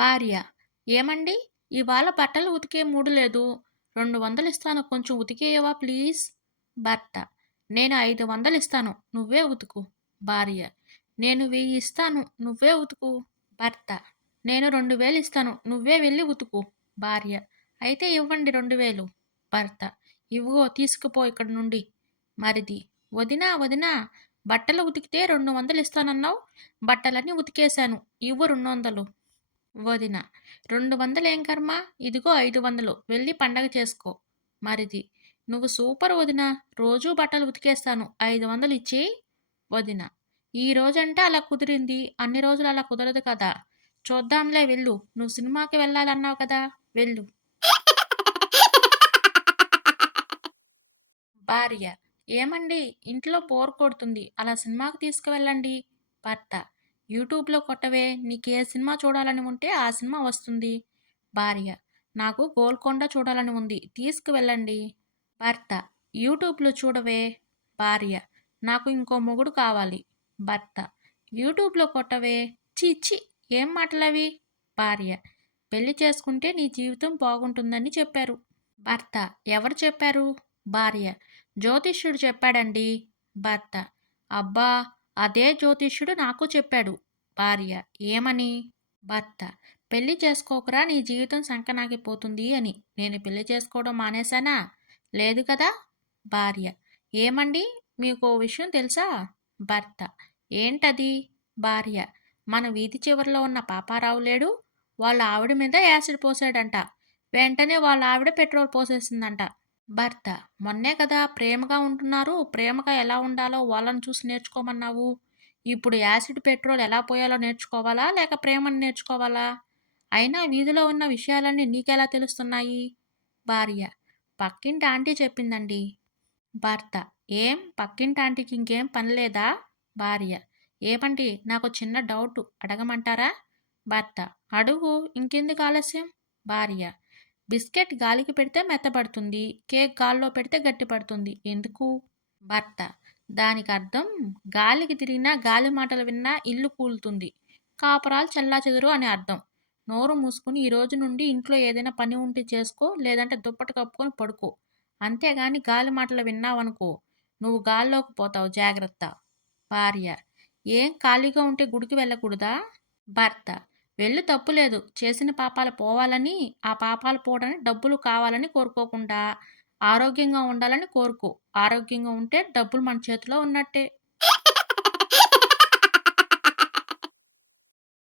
భార్య: ఏమండీ, ఇవాళ బట్టలు ఉతికే మూడ్ లేదు. 200 ఇస్తాను, కొంచెం ఉతికియవా ప్లీజ్. భర్త: నేను 500 ఇస్తాను, నువ్వే ఉతుకు. భార్య: నేను 1000 ఇస్తాను, నువ్వే ఉతుకు. భర్త: నేను 2000 ఇస్తాను, నువ్వే వెళ్లి ఉతుకు. భార్య: అయితే ఇవ్వండి 2000. భర్త: ఇవిగో తీసుకుపో ఇక్కడి నుండి. మరిది: వదినా వదినా, బట్టలు ఉతికితే 200 ఇస్తానన్నావు, బట్టలన్నీ ఉతికేశాను, ఇవ్వు 200. వదిన: 200 ఏం కర్మ, ఇదిగో 500, వెళ్ళి పండగ చేసుకో. మరిది: నువ్వు సూపర్ వదిన, రోజూ బట్టలు ఉతికేస్తాను, 500 ఇచ్చేయి. వదిన: ఈ రోజంటే అలా కుదిరింది, అన్ని రోజులు అలా కుదరదు కదా. చూద్దాంలే వెళ్ళు, నువ్వు సినిమాకి వెళ్ళాలన్నావు కదా, వెళ్ళు. భార్య: ఏమండి, ఇంట్లో బోర్ కొడుతుంది, అలా సినిమాకి తీసుకువెళ్ళండి. భర్త: యూట్యూబ్లో కొట్టవే, నీకే సినిమా చూడాలని ఉంటే ఆ సినిమా వస్తుంది. భార్య: నాకు గోల్కొండ చూడాలని ఉంది, తీసుకువెళ్ళండి. భర్త: యూట్యూబ్లో చూడవే. భార్య: నాకు ఇంకో మొగుడు కావాలి. భర్త: యూట్యూబ్లో కొట్టవే. ఛీ ఏం మాటలవి. భార్య: పెళ్లి చేసుకుంటే నీ జీవితం బాగుంటుందని చెప్పారు. భర్త: ఎవరు చెప్పారు. భార్య: జ్యోతిష్యుడు చెప్పాడండి. భర్త: అబ్బా, అదే జ్యోతిష్యుడు నాకు చెప్పాడు. భార్య: ఏమని. భర్త: పెళ్లి చేసుకోకురా, నీ జీవితం సంకనాకిపోతుంది అని. నేను పెళ్లి చేసుకోవడం మానేశానా, లేదు కదా. భార్య: ఏమండి, మీకు ఓ విషయం తెలుసా. భర్త: ఏంటది. భార్య: మన వీధి చివరిలో ఉన్న పాపారావు లేడు, వాళ్ళ ఆవిడ మీద యాసిడ్ పోసాడంట, వెంటనే వాళ్ళ ఆవిడ పెట్రోల్ పోసేసిందంట. భర్త: మొన్నే కదా ప్రేమగా ఉంటున్నారు, ప్రేమగా ఎలా ఉండాలో వాళ్ళని చూసి నేర్చుకోమన్నావు, ఇప్పుడు యాసిడ్ పెట్రోల్ ఎలా పోయాలో నేర్చుకోవాలా, లేక ప్రేమను నేర్చుకోవాలా. అయినా వీధిలో ఉన్న విషయాలన్నీ నీకెలా తెలుస్తున్నాయి. భార్య: పక్కింటి ఆంటీ చెప్పిందండి. భర్త: ఏం, పక్కింటి ఆంటీకి ఇంకేం పని లేదా. భార్య: ఏమండి, నాకు చిన్న డౌట్, అడగమంటారా. భర్త: అడుగు, ఇంకెందుకు ఆలస్యం. భార్య: బిస్కెట్ గాలికి పెడితే మెత్తబడుతుంది, కేక్ గాల్లో పెడితే గట్టిపడుతుంది, ఎందుకు. భర్త: దానికి అర్థం, గాలికి తిరిగినా గాలి మాటలు విన్నా ఇల్లు కూలుతుంది, కాపురాలు చెల్లాచెదురు అని అర్థం. నోరు మూసుకుని ఈ రోజు నుండి ఇంట్లో ఏదైనా పని ఉంటే చేసుకో, లేదంటే దుప్పటి కప్పుకొని పడుకో, అంతేగాని గాలి మాటలు విన్నావనుకో, నువ్వు గాల్లోకి పోతావు, జాగ్రత్త. భార్య: ఏం, ఖాళీగా ఉంటే గుడికి వెళ్ళకూడదా. భర్త: వెళ్ళు, తప్పులేదు, చేసిన పాపాలు పోవాలని, ఆ పాపాలు పోవడానికి డబ్బులు కావాలని కోరుకోకుండా ఆరోగ్యంగా ఉండాలని కోరుకో. ఆరోగ్యంగా ఉంటే డబ్బులు మన చేతిలో ఉన్నట్టే.